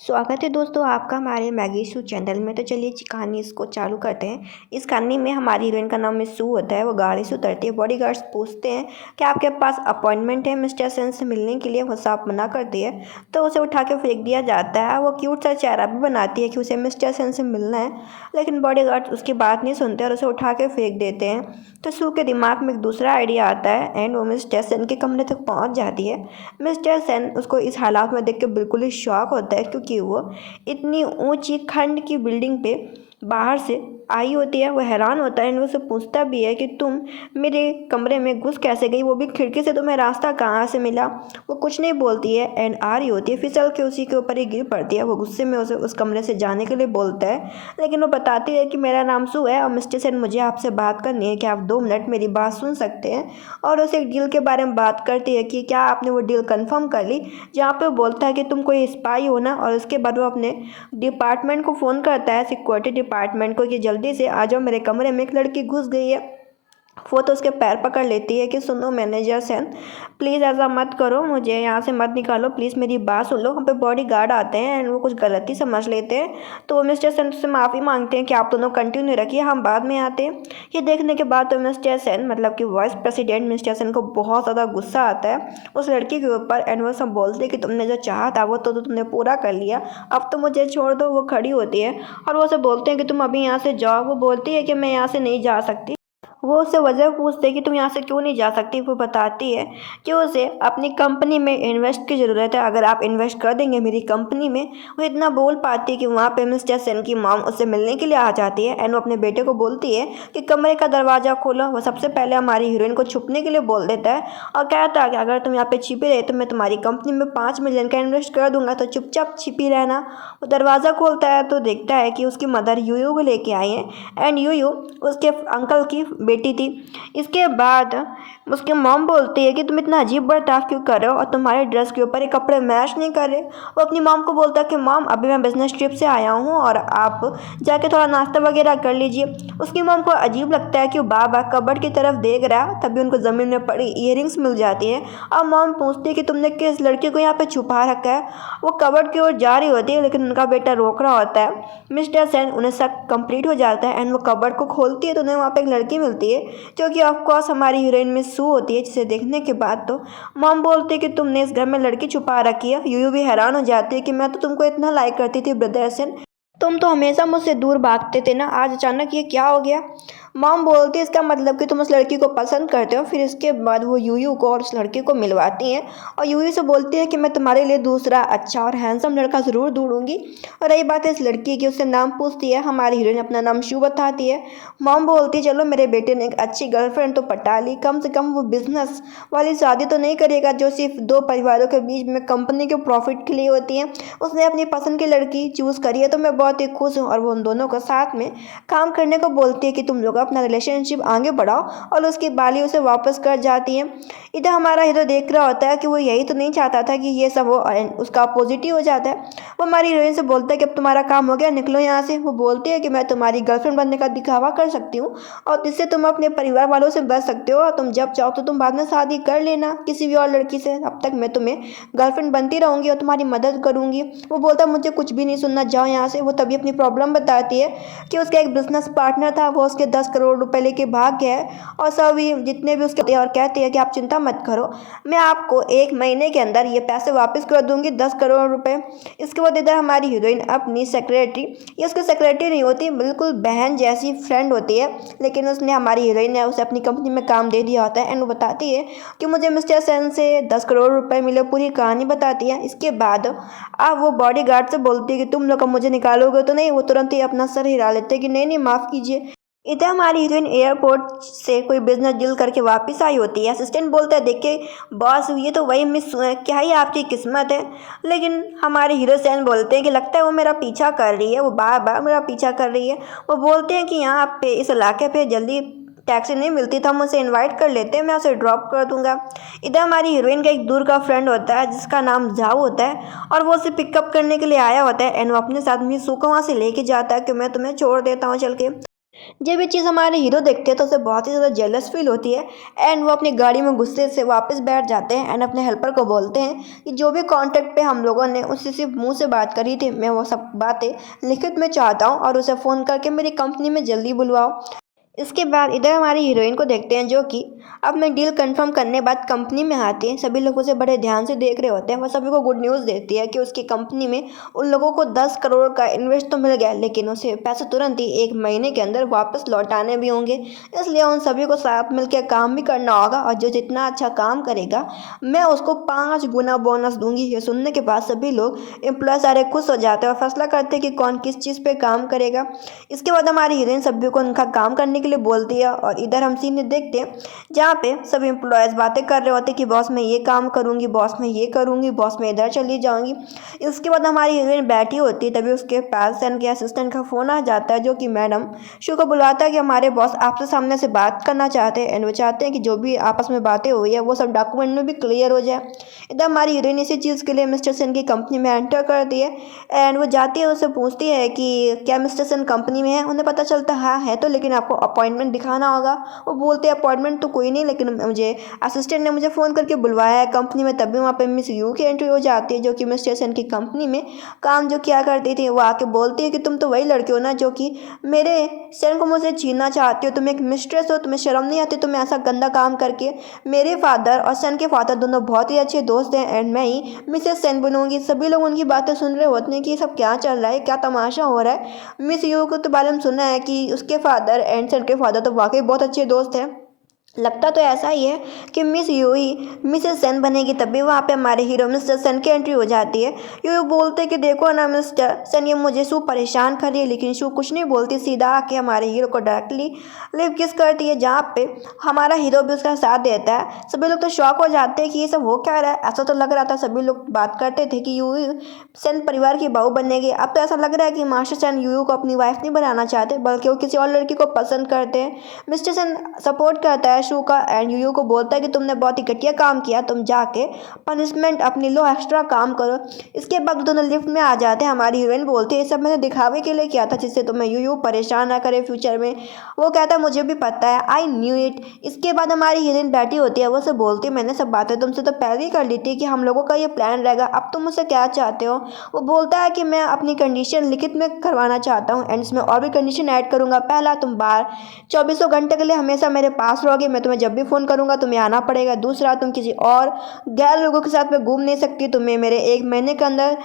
स्वागत है दोस्तों आपका हमारे मैगी शू चैनल में। तो चलिए कहानी इसको चालू करते हैं। इस कहानी में हमारी हीरोइन का नाम मिस सू होता है। वो गाड़ी से उतरती है। बॉडीगार्ड्स पूछते हैं कि आपके पास अपॉइंटमेंट है मिस्टर सेन से मिलने के लिए। वो साफ मना करती है तो उसे उठा के फेंक दिया जाता है। वो क्यूट सा चेहरा भी बनाती है कि उसे मिस्टर सेन से मिलना है, लेकिन बॉडीगार्ड्स उसकी बात नहीं सुनते और उसे उठा के फेंक देते हैं। तो सू के दिमाग में एक दूसरा आइडिया आता है एंड वो मिस्टर सेन के कमरे तक पहुँच जाती है। मिस्टर सेन उसको इस हालात में देख के बिल्कुल ही शॉक होता है, क्योंकि वो इतनी ऊंची खंड की बिल्डिंग पे बाहर से आई होती है। वो हैरान होता है और उससे पूछता भी है कि तुम मेरे कमरे में घुस कैसे गई, वो भी खिड़की से, तुम्हें रास्ता कहाँ से मिला। वो कुछ नहीं बोलती है एंड आ रही होती है, फिसल के उसी के ऊपर ही गिर पड़ती है। वो गुस्से में उसे उस कमरे से जाने के लिए बोलता है, लेकिन वो बताती है कि मेरा नाम सू है और मिस्टर सेन मुझे आपसे बात करनी है, कि आप 2 मिनट मेरी बात सुन सकते हैं। और उसे एक डील के बारे में बात करती है कि क्या आपने वो डील कंफर्म कर ली, जहाँ पे वो बोलता है कि तुम कोई स्पाई हो ना। और उसके बाद वो अपने डिपार्टमेंट को फ़ोन करता है, सिक्योरिटी डिपार्टमेंट को, कि जल्दी से आ जाओ, मेरे कमरे में एक लड़की घुस गई है। वो तो उसके पैर पकड़ लेती है कि सुनो मैनेजर सेन, प्लीज़ ऐसा मत करो, मुझे यहाँ से मत निकालो, प्लीज़ मेरी बात सुन लो। हम पे बॉडी गार्ड आते हैं एंड वो कुछ गलती समझ लेते हैं। तो वो मिस्टर सेन से माफ़ी मांगते हैं कि आप दोनों कंटिन्यू रखिए, हम बाद में आते हैं। ये देखने के बाद तो मिस्टर सेन, मतलब कि वाइस प्रेसिडेंट मिस्टर सेन को बहुत ज़्यादा गुस्सा आता है उस लड़की के ऊपर। एंड वो सब बोलते हैं कि तुमने जो चाहा था वो तो तुमने पूरा कर लिया, अब तो मुझे छोड़ दो। वो खड़ी होती है और वो से बोलते हैं कि तुम अभी यहाँ से जाओ। वो बोलती है कि मैं यहाँ से नहीं जा सकती। वो उससे वजह पूछते हैं कि तुम यहाँ से क्यों नहीं जा सकती। वो बताती है कि उसे अपनी कंपनी में इन्वेस्ट की ज़रूरत है, अगर आप इन्वेस्ट कर देंगे मेरी कंपनी में। वो इतना बोल पाती है कि वहाँ पे मिस्टर सेन की मॉम उससे मिलने के लिए आ जाती है एंड वो अपने बेटे को बोलती है कि कमरे का दरवाज़ा खोलो। वो सबसे पहले हमारी हीरोइन को छुपने के लिए बोल देता है और कहता है कि अगर तुम यहाँ पे छिपे रहे तो मैं तुम्हारी कंपनी में 5 मिलियन का इन्वेस्ट कर दूंगा, तो चुपचाप छिपी रहना। वो दरवाज़ा खोलता है तो देखता है कि उसकी मदर यूयू को लेके आई हैं एंड यूयू उसके अंकल की बेटी थी। इसके बाद उसके मॉम बोलती है कि तुम इतना अजीब बर्ताव क्यों कर रहे हो और तुम्हारे ड्रेस के ऊपर ये कपड़े मैच नहीं कर रहे। वो अपनी मॉम को बोलता है कि मॉम अभी मैं बिजनेस ट्रिप से आया हूँ और आप जाके थोड़ा नाश्ता वगैरह कर लीजिए। उसकी मॉम को अजीब लगता है कि वो बार बार कबर्ड की तरफ देख रहा है, तभी उनको ज़मीन में पड़ी ईयरिंग्स मिल जाती है। और मॉम पूछती है कि तुमने किस लड़की को यहाँ पे छुपा रखा है। वो कबर्ड की ओर जा रही होती है, लेकिन उनका बेटा रोक रहा होता है। मिस्टर सेन, उन्हें शक कंप्लीट हो जाता है एंड वो कबर्ड को खोलती है तो उन्हें वहाँ पे एक लड़की मिलती है, जो कि ऑफकोर्स हमारी हीरोइन में सू होती है। जिसे देखने के बाद तो मॉम बोलती है कि तुमने इस घर में लड़की छुपा रखी है। यूयू भी हैरान हो जाती है कि मैं तो तुमको इतना लाइक करती थी ब्रदर सेन, तुम तो हमेशा मुझसे दूर भागते थे ना, आज अचानक ये क्या हो गया। मॉम बोलती है इसका मतलब कि तुम उस लड़की को पसंद करते हो। फिर इसके बाद वो यूयू को और उस लड़की को मिलवाती हैं और यूयू से बोलती है कि मैं तुम्हारे लिए दूसरा अच्छा और हैंडसम लड़का ज़रूर ढूंढूंगी। और रही बात है इस लड़की की, उससे नाम पूछती है। हमारी हीरोइन अपना नाम शू बताती है। मॉम बोलती है चलो मेरे बेटे ने एक अच्छी गर्लफ्रेंड तो पटा ली, कम से कम वो बिजनेस वाली शादी तो नहीं करेगा जो सिर्फ दो परिवारों के बीच में कंपनी के प्रॉफिट के लिए होती है। उसने अपनी पसंद की लड़की चूज़ करी है तो मैं बहुत ही खुश हूँ। और वो उन दोनों को साथ में काम करने को बोलती है कि तुम लोग अपना रिलेशनशिप आगे बढ़ाओ, और उसकी बाली उसे वापस कर जाती है। इधर हमारा हीरो देख रहा होता है कि वो यही तो नहीं चाहता था कि ये सब हो, उसका अपोजिट ही हो जाता है। वो हमारी हीरोइन से बोलता है कि अब तुम्हारा काम हो गया, निकलो यहाँ से। वो बोलती है कि मैं तुम्हारी गर्लफ्रेंड बनने का दिखावा कर सकती हूँ और इससे तुम अपने परिवार वालों से बच सकते हो, और तुम जब चाहो तो तुम बाद में शादी कर लेना किसी भी और लड़की से, अब तक मैं तुम्हें गर्लफ्रेंड बनती रहूंगी और तुम्हारी मदद करूंगी। वो बोलता है मुझे कुछ भी नहीं सुनना, जाओ यहाँ से। वो तभी अपनी प्रॉब्लम बताती है कि उसका एक बिजनेस पार्टनर था, वो उसके 10 करोड़ रुपए लेके भाग गया है और सभी जितने भी उसके, और कहते हैं कि आप चिंता मत करो, मैं आपको 1 महीने के अंदर ये पैसे वापस कर दूंगी, 10 करोड़ रुपए। इसके बाद इधर हमारी हीरोइन अपनी सेक्रेटरी, ये उसकी सेक्रेटरी नहीं होती, बिल्कुल बहन जैसी फ्रेंड होती है, लेकिन उसने, हमारी हीरोइन ने उसे अपनी कंपनी में काम दे दिया होता है एंड वो बताती है कि मुझे मिस्टर सेन से 10 करोड़ रुपए मिले। पूरी कहानी बताती है। इसके बाद अब वो बॉडी गार्ड से बोलती है कि तुम लोग अब मुझे निकालोगे तो नहीं। वो तुरंत ही अपना सर हिला लेते हैं कि नहीं नहीं, माफ़ कीजिए। इधर हमारी हीरोइन एयरपोर्ट से कोई बिजनेस डील करके वापस आई होती है। असिस्टेंट बोलता है देखिए बॉस, ये तो वही मिस है, क्या ही आपकी किस्मत है। लेकिन हमारे हीरो सैन बोलते हैं कि लगता है वो मेरा पीछा कर रही है, वो बार बार मेरा पीछा कर रही है। वो बोलते हैं कि यहाँ पे इस इलाके पे जल्दी टैक्सी नहीं मिलती, तो हम उसे इनवाइट कर लेते हैं, मैं उसे ड्रॉप कर दूंगा। इधर हमारी हीरोइन का एक दूर का फ्रेंड होता है जिसका नाम झाऊ होता है, और वो उसे पिकअप करने के लिए आया होता है एंड वो अपने साथ में सुको वहाँ से लेके जाता है कि मैं तुम्हें छोड़ देता हूँ चल के। जब ये चीज़ हमारे हीरो देखते हैं तो उसे बहुत ही ज़्यादा जेलस फील होती है एंड वो अपनी गाड़ी में गुस्से से वापस बैठ जाते हैं एंड अपने हेल्पर को बोलते हैं कि जो भी कॉन्टैक्ट पे हम लोगों ने उससे सिर्फ मुंह से बात करी थी, मैं वो सब बातें लिखित में चाहता हूँ और उसे फ़ोन करके मेरी कंपनी में जल्दी बुलवाओ। इसके बाद इधर हमारी हीरोइन को देखते हैं जो कि अपने डील कंफर्म करने बाद कंपनी में आती है। सभी लोग उसे बड़े ध्यान से देख रहे होते हैं। वह सभी को गुड न्यूज़ देती है कि उसकी कंपनी में उन लोगों को 10 करोड़ का इन्वेस्ट तो मिल गया, लेकिन उसे पैसे तुरंत ही 1 महीने के अंदर वापस लौटाने भी होंगे। इसलिए उन सभी को साथ मिलकर काम भी करना होगा और जो जितना अच्छा काम करेगा मैं उसको 5 गुना बोनस दूंगी। ये सुनने के बाद सभी लोग एम्प्लॉय सारे खुश हो जाते हैं और फैसला करते हैं कि कौन किस चीज़ पे काम करेगा। इसके बाद हमारी हीरोइन सभी को उनका काम करने के लिए बोलती है और इधर हम सीन देखते हैं जहाँ पे सब एम्प्लॉयज़ बातें कर रहे होते हैं कि बॉस मैं ये काम करूँगी, बॉस मैं ये करूँगी, बॉस मैं इधर चली जाऊँगी। इसके बाद हमारी हीरोइन बैठी होती है, तभी उसके पास के असिस्टेंट का फ़ोन आ जाता है जो कि मैडम शो को बुलाता है कि हमारे बॉस आपसे सामने से बात करना चाहते हैं एंड वो चाहते हैं कि जो भी आपस में बातें हुई है वो सब डॉक्यूमेंट में भी क्लियर हो जाए। इधर हमारी हीरोइन इसी चीज़ के लिए मिस्टर सेन की कंपनी में एंटर करती है एंड वो जाती है, उससे पूछती है कि क्या मिस्टर सेन कंपनी में है। उन्हें पता चलता है हाँ है तो, लेकिन आपको अपॉइंटमेंट दिखाना होगा। वो बोलते हैं अपॉइंटमेंट तो कोई नहीं, लेकिन मुझे असिस्टेंट ने मुझे फ़ोन करके बुलवाया है कंपनी में। तभी वहाँ पे मिस यू की एंट्री हो जाती है जो कि मिस्टर सेन की कंपनी में काम जो किया करती थी। वो आके बोलती है कि तुम तो वही लड़के हो ना जो कि मेरे सेन को मुझसे छीनना चाहती हो, तुम एक मिस्ट्रेस हो, तुम्हें शर्म नहीं आती तुम ऐसा गंदा काम करके। मेरे फादर और सेन के फादर दोनों बहुत ही अच्छे दोस्त हैं एंड मैं ही मिसेस सेन बनूंगी। सभी लोग उनकी बातें सुन रहे होते हैं कि ये सब क्या चल रहा है, क्या तमाशा हो रहा है। मिस यू को तो बारे में सुना है कि उसके फादर एंड सेन के फादर तो वाकई बहुत अच्छे दोस्त हैं। लगता तो ऐसा ही है कि miss you he Mrs Sen बनेगी। तभी वहाँ पे हमारे हीरो मिस्टर सेन की एंट्री हो जाती है। यू बोलते कि देखो ना मिस्टर सेन, ये मुझे शू परेशान कर रही है, लेकिन शू कुछ नहीं बोलती, सीधा आके हमारे हीरो को डायरेक्टली लिप किस करती है जहाँ पे हमारा हीरो भी उसका साथ देता है। सभी लोग तो शॉक हो जाते हैं कि ये सब हो क्या रहा है। ऐसा तो लग रहा था सभी लोग बात करते थे कि यू सेन परिवार की बहू बनेगी, अब तो ऐसा लग रहा है कि मास्टर सेन यू को अपनी वाइफ नहीं बनाना चाहते बल्कि वो किसी और लड़की को पसंद करते हैं। मिस्टर सेन सपोर्ट करता है शू का एंड यूयू को बोलता है कि तुमने बहुत ही घटिया काम किया, तुम जाके पनिशमेंट अपनी लो, एक्स्ट्रा काम करो। इसके बाद दोनों लिफ्ट में आ जाते हैं। हमारी हीरोइन बोलती है ये सब मैंने दिखावे के लिए किया था जिससे तुम्हें यूयू परेशान ना करे फ्यूचर में। वो कहता है मुझे भी पता है, आई न्यू इट। इसके बाद हमारी हीरोइन बैठी होती है, वो से बोलती है मैंने सब बातें तुमसे तो पहले ही कर ली थी कि हम लोगों का ये प्लान रहेगा, अब तुम मुझसे क्या चाहते हो। वो बोलता है कि मैं अपनी कंडीशन लिखित में करवाना चाहता हूँ एंड इसमें और भी कंडीशन ऐड करूँगा। पहला, तुम बाहर 24 घंटे के लिए हमेशा मेरे पास रहोगे, मैं तुम्हें जब भी फ़ोन करूँगा तुम्हें आना पड़ेगा। दूसरा, तुम किसी और गैर लोगों के साथ में घूम नहीं सकती, तुम्हें मेरे 1 महीने के अंदर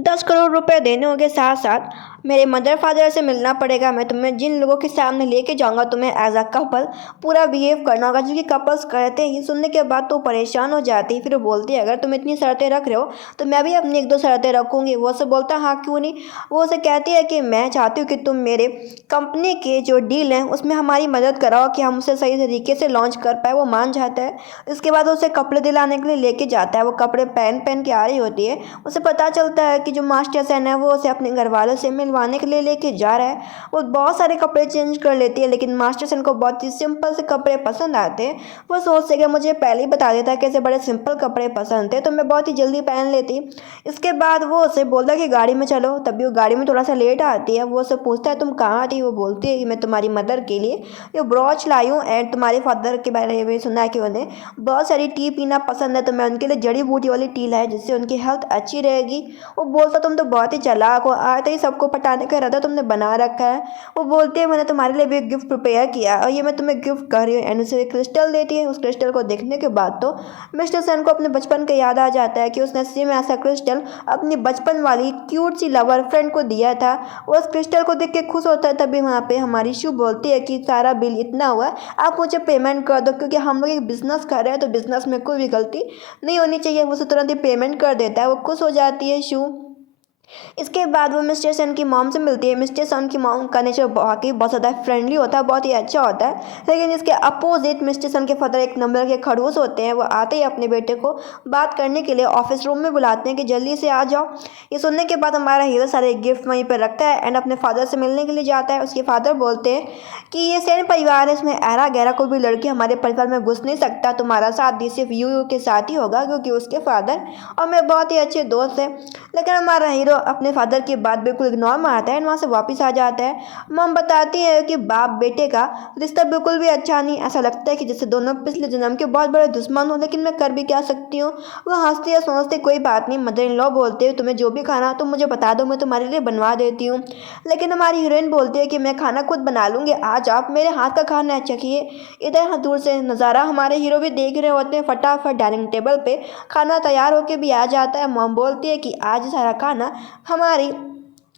10 करोड़ रुपए देने होंगे, साथ साथ मेरे मदर फादर से मिलना पड़ेगा। मैं तुम्हें जिन लोगों के सामने लेके जाऊंगा तुम्हें एज अ कपल पूरा बिहेव करना होगा, जो कि कपल्स करते हैं। ये सुनने के बाद तो परेशान हो जाती है। फिर वो बोलती है अगर तुम इतनी शर्तें रख रहे हो तो मैं भी अपनी 1-2 शर्तें रखूँगी। वो से बोलता है हाँ क्यों नहीं। वो उसे कहती है कि मैं चाहती हूँ कि तुम मेरे कंपनी के जो डील हैं उसमें हमारी मदद कराओ कि हम उसे सही तरीके से लॉन्च कर पाए। वो मान जाता है। इसके बाद उसे कपड़े दिलाने के लिए लेके जाता है। वो कपड़े पहन पहन के आ रही होती है। उसे पता चलता है कि जो मास्टर सेन है वो उसे अपने घर वालों से मिलवाने के लिए लेके जा रहा है। वो बहुत सारे कपड़े चेंज कर लेती है, लेकिन मास्टर सेन को बहुत ही सिंपल से कपड़े पसंद आते हैं। वो सोचते कि मुझे पहले ही बता देता कि ऐसे बड़े सिंपल कपड़े पसंद थे तो मैं बहुत ही जल्दी पहन लेती। इसके बाद वो उसे बोलता है कि गाड़ी में चलो। तभी वो गाड़ी में थोड़ा सा लेट आती है। वो उसे पूछता है तुम कहाँ थी। वो बोलती है कि मैं तुम्हारी मदर के लिए ये ब्रॉच लाई हूँ एंड तुम्हारे फादर के बारे में सुना है कि उन्हें बहुत सारी टी पीना पसंद है, तो मैं उनके लिए जड़ी बूटी वाली टी लाई जिससे उनकी हेल्थ अच्छी रहेगी। वो बोलता तुम तो बहुत ही चालाक हो, आते ही सबको पटाने का इरादा तुमने बना रखा है। वो बोलती है मैंने तुम्हारे लिए भी एक गिफ्ट प्रिपेयर किया और ये मैं तुम्हें गिफ्ट कर रही हूँ एंड उसे एक क्रिस्टल देती है। उस क्रिस्टल को देखने के बाद तो मिस्टर सेन को अपने बचपन का याद आ जाता है कि उसने सेम ऐसा क्रिस्टल अपनी बचपन वाली क्यूट सी लवर फ्रेंड को दिया था। वो उस क्रिस्टल को देख के खुश होता है। तभी वहाँ पे हमारी शू बोलती है कि सारा बिल इतना हुआ, आप मुझे पेमेंट कर दो, क्योंकि हम लोग एक बिजनेस कर रहे हैं तो बिजनेस में कोई भी गलती नहीं होनी चाहिए। वो उसे तुरंत ही पेमेंट कर देता है। वो खुश हो जाती है शू। इसके बाद वो मिस्टर सन की मॉम से मिलती है। मिस्टर सन की मॉम का नेचर वाकई बहुत ज़्यादा फ्रेंडली होता है, बहुत ही अच्छा होता है। लेकिन इसके अपोजिट मिस्टर सन के फादर एक नंबर के खड़ूस होते हैं। वो आते ही अपने बेटे को बात करने के लिए ऑफिस रूम में बुलाते हैं कि जल्दी से आ जाओ। ये सुनने के बाद हमारा हीरो सारे गिफ्ट वहीं पर रखता है एंड अपने फादर से मिलने के लिए जाता है। उसके फादर बोलते हैं कि ये सेन परिवार है, इसमें ऐरा गहरा कोई भी लड़की हमारे परिवार में घुस नहीं सकता, तुम्हारा शादी सिर्फ यू के साथ ही होगा क्योंकि उसके फादर और मैं बहुत ही अच्छे दोस्त हैं। लेकिन हमारा हीरो अपने फादर की बात बिल्कुल इग्नोर मारता है, वहाँ से वापस आ जाता है। मॉम बताती है कि बाप बेटे का रिश्ता बिल्कुल भी अच्छा नहीं, ऐसा लगता है कि जैसे दोनों पिछले जन्म के बहुत बड़े दुश्मन हो, लेकिन मैं कर भी क्या सकती हूँ। वो हंसती है सोचते कोई बात नहीं। मदर इन लॉ बोलते हैं तुम्हें जो भी खाना तुम मुझे बता दो, मैं तुम्हारे लिए बनवा देती हूँ। लेकिन हमारी हीरोइन बोलती है कि मैं खाना खुद बना लूँगी, आज आप मेरे हाथ का खाना चखिए। इधर दूर से नज़ारा हमारे हीरो भी देख रहे होते हैं। फटाफट डाइनिंग टेबल पे खाना तैयार होके भी आ जाता है। मॉम बोलती है कि आज सारा खाना हमारी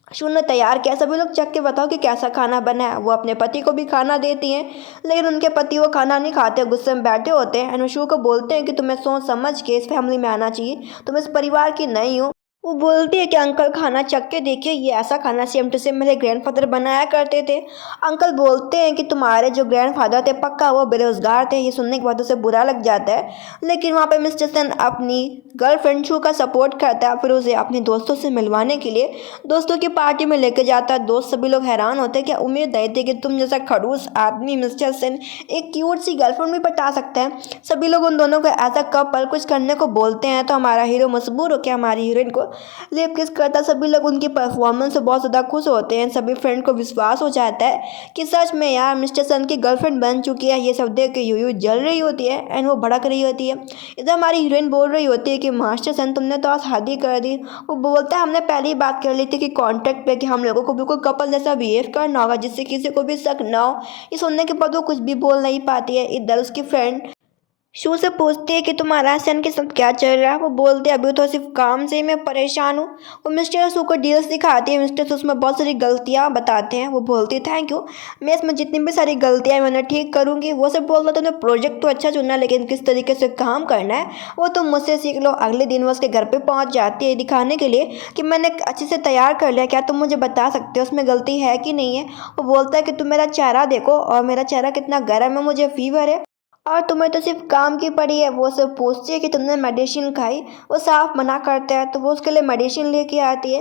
शून्य तैयार किया, सभी लोग चख के बताओ कि कैसा खाना बना है। वो अपने पति को भी खाना देती हैं, लेकिन उनके पति वो खाना नहीं खाते, गुस्से में बैठे होते हैं। एंड शू को बोलते हैं कि तुम्हें सोच समझ के इस फैमिली में आना चाहिए, तुम इस परिवार की नहीं हो। वो बोलती है कि अंकल खाना चख के देखिए, ये ऐसा खाना सेम टू सेम मेरे ग्रैंडफादर बनाया करते थे। अंकल बोलते हैं कि तुम्हारे जो ग्रैंडफादर थे पक्का वो बेरोजगार थे। ये सुनने के बाद उसे बुरा लग जाता है, लेकिन वहाँ पे मिस्टर सन अपनी गर्लफ्रेंड शू का सपोर्ट करता है। फिर उसे अपने दोस्तों से मिलवाने के लिए दोस्तों की पार्टी में लेके जाता है। दोस्त सभी लोग हैरान होते हैं, क्या उम्मीद नहीं थी कि तुम जैसा खड़ूस आदमी मिस्टर सन एक क्यूट सी गर्लफ्रेंड भी पटा सकते हैं। सभी लोग उन दोनों को एज अ कपल कुछ करने को बोलते हैं, तो हमारा हीरो मजबूर होकर हमारी हीरोइन को लेप किस करता। सभी लोग उनकी परफॉर्मेंस से बहुत ज़्यादा खुश होते हैं। सभी फ्रेंड को विश्वास हो जाता है कि सच में यार मिस्टर सन की गर्लफ्रेंड बन चुकी है। ये सब देख के यूयू जल रही होती है एंड वो भड़क रही होती है। इधर हमारी हीरोइन बोल रही होती है कि मास्टर सन तुमने तो आज शादी कर दी। वो बोलता है हमने पहले ही बात कर ली थी कि कॉन्ट्रैक्ट पे कि हम लोगों को बिल्कुल कपल जैसा बिहेव करना होगा, जिससे किसी को भी शक ना हो। ये सुनने के बाद वो कुछ भी बोल नहीं पाती है। इधर उसकी फ्रेंड शू से पूछती है कि तुम्हारा सन के साथ क्या चल रहा है। वो बोलते हैं अभी तो सिर्फ काम से ही मैं परेशान हूँ। वो मिस्टर सू को डील्स दिखाती है। मिस्टर सू उसमें बहुत सारी गलतियाँ बताते हैं। वो बोलती है थैंक यू, मैं इसमें जितनी भी सारी गलतियाँ मैं उन्हें ठीक करूँगी। वो सब बोल रहा था तुमने प्रोजेक्ट तो अच्छा चुना, लेकिन किस तरीके से काम करना है वो तुम मुझसे सीख लो। अगले दिन वो उसके घर पर पहुँच जाती है दिखाने के लिए कि मैंने अच्छे से तैयार कर लिया, क्या तुम मुझे बता सकते हो उसमें गलती है कि नहीं है। वो बोलता है कि तुम मेरा चेहरा देखो और मेरा चेहरा कितना गर्म है, मुझे फीवर है और तुम्हें तो सिर्फ काम की पड़ी है। वो सब पूछती है कि तुमने मेडिसिन खाई। वो साफ मना करता है, तो वो उसके लिए मेडिसिन लेके आती है।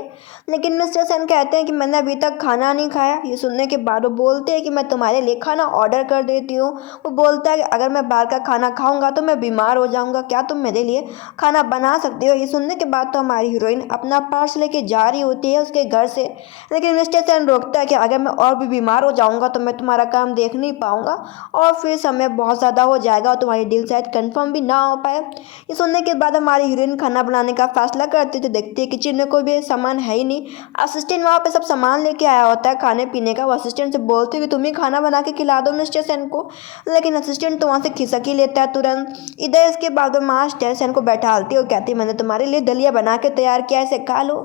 लेकिन मिस्टर सन कहते हैं कि मैंने अभी तक खाना नहीं खाया। ये सुनने के बाद वो बोलते हैं कि मैं तुम्हारे लिए खाना ऑर्डर कर देती हूँ। वो बोलता है कि अगर मैं बाहर का खाना खाऊंगा तो मैं बीमार हो जाऊंगा, क्या तुम मेरे लिए खाना बना सकती हो। ये सुनने के बाद तो हमारी हीरोइन अपना पर्स लेके जा रही होती है उसके घर से, लेकिन मिस्टर सन रोकता है कि अगर मैं और भी बीमार हो जाऊंगा तो मैं तुम्हारा काम देख नहीं पाऊंगा और फिर समय बहुत ज़्यादा हो जाएगा और तुम्हारी डील शायद कंफर्म भी ना हो पाए। ये सुनने के बाद हमारी हीरोइन खाना बनाने का फैसला करती तो देखती है किचन में कोई भी सामान है ही नहीं। असिस्टेंट वहाँ पे सब सामान लेके आया होता है खाने पीने का। वो असिस्टेंट से बोलती है कि तुम ही खाना बना के खिला दो मिस्टर सेन को, लेकिन असिस्टेंट तो वहाँ से खिसक ही लेता है तुरंत। इधर इसके बाद वो मास्टर सेन को बैठालती है और कहती है मैंने तुम्हारे लिए दलिया बना के तैयार किया, इसे खा लो।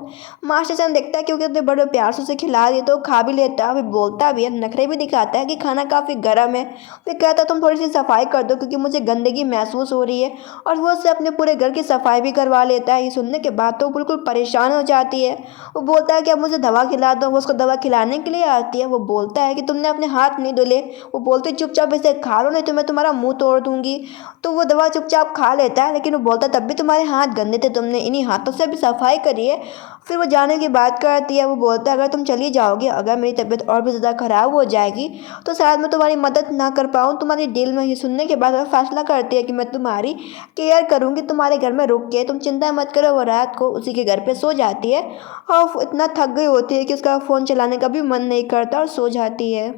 मास्टर सेन देखता है क्योंकि इतने बड़े प्यार से उसे खिला दिए तो खा भी लेता है। फिर बोलता भी है, नखरे भी दिखाता है कि खाना काफ़ी गर्म है। फिर कहता है तुम थोड़ी सी सफाई कर दो क्योंकि मुझे गंदगी महसूस हो रही है, और वो उससे अपने पूरे घर की सफाई भी करवा लेता है। ये सुनने के बाद तो बिल्कुल परेशान हो जाती है। वो बोलता है कि अब मुझे दवा खिला दो। वो उसको दवा खिलाने के लिए आती है। वो बोलता है कि तुमने अपने हाथ नहीं धुले। वो बोलते चुपचाप इसे खा लो नहीं तो मैं तुम्हारा मुंह तोड़ दूंगी। तो वो दवा चुपचाप खा लेता है, लेकिन वो बोलता है तब भी तुम्हारे हाथ गंदे थे, तुमने इन्हीं हाथों से भी सफाई करी है। फिर वो जाने की बात करती है। वो बोलता है अगर तुम चली जाओगी, अगर मेरी तबीयत और भी ज़्यादा ख़राब हो जाएगी तो शायद मैं तुम्हारी मदद ना कर पाऊँ तुम्हारी डील में। ये सुनने के बाद वो फैसला करती है कि मैं तुम्हारी केयर करूँगी, तुम्हारे घर में रुक के, तुम चिंता मत करो। वो रात को उसी के घर पे सो जाती है और इतना थक गई होती है कि उसका फ़ोन चलाने का भी मन नहीं करता और सो जाती है।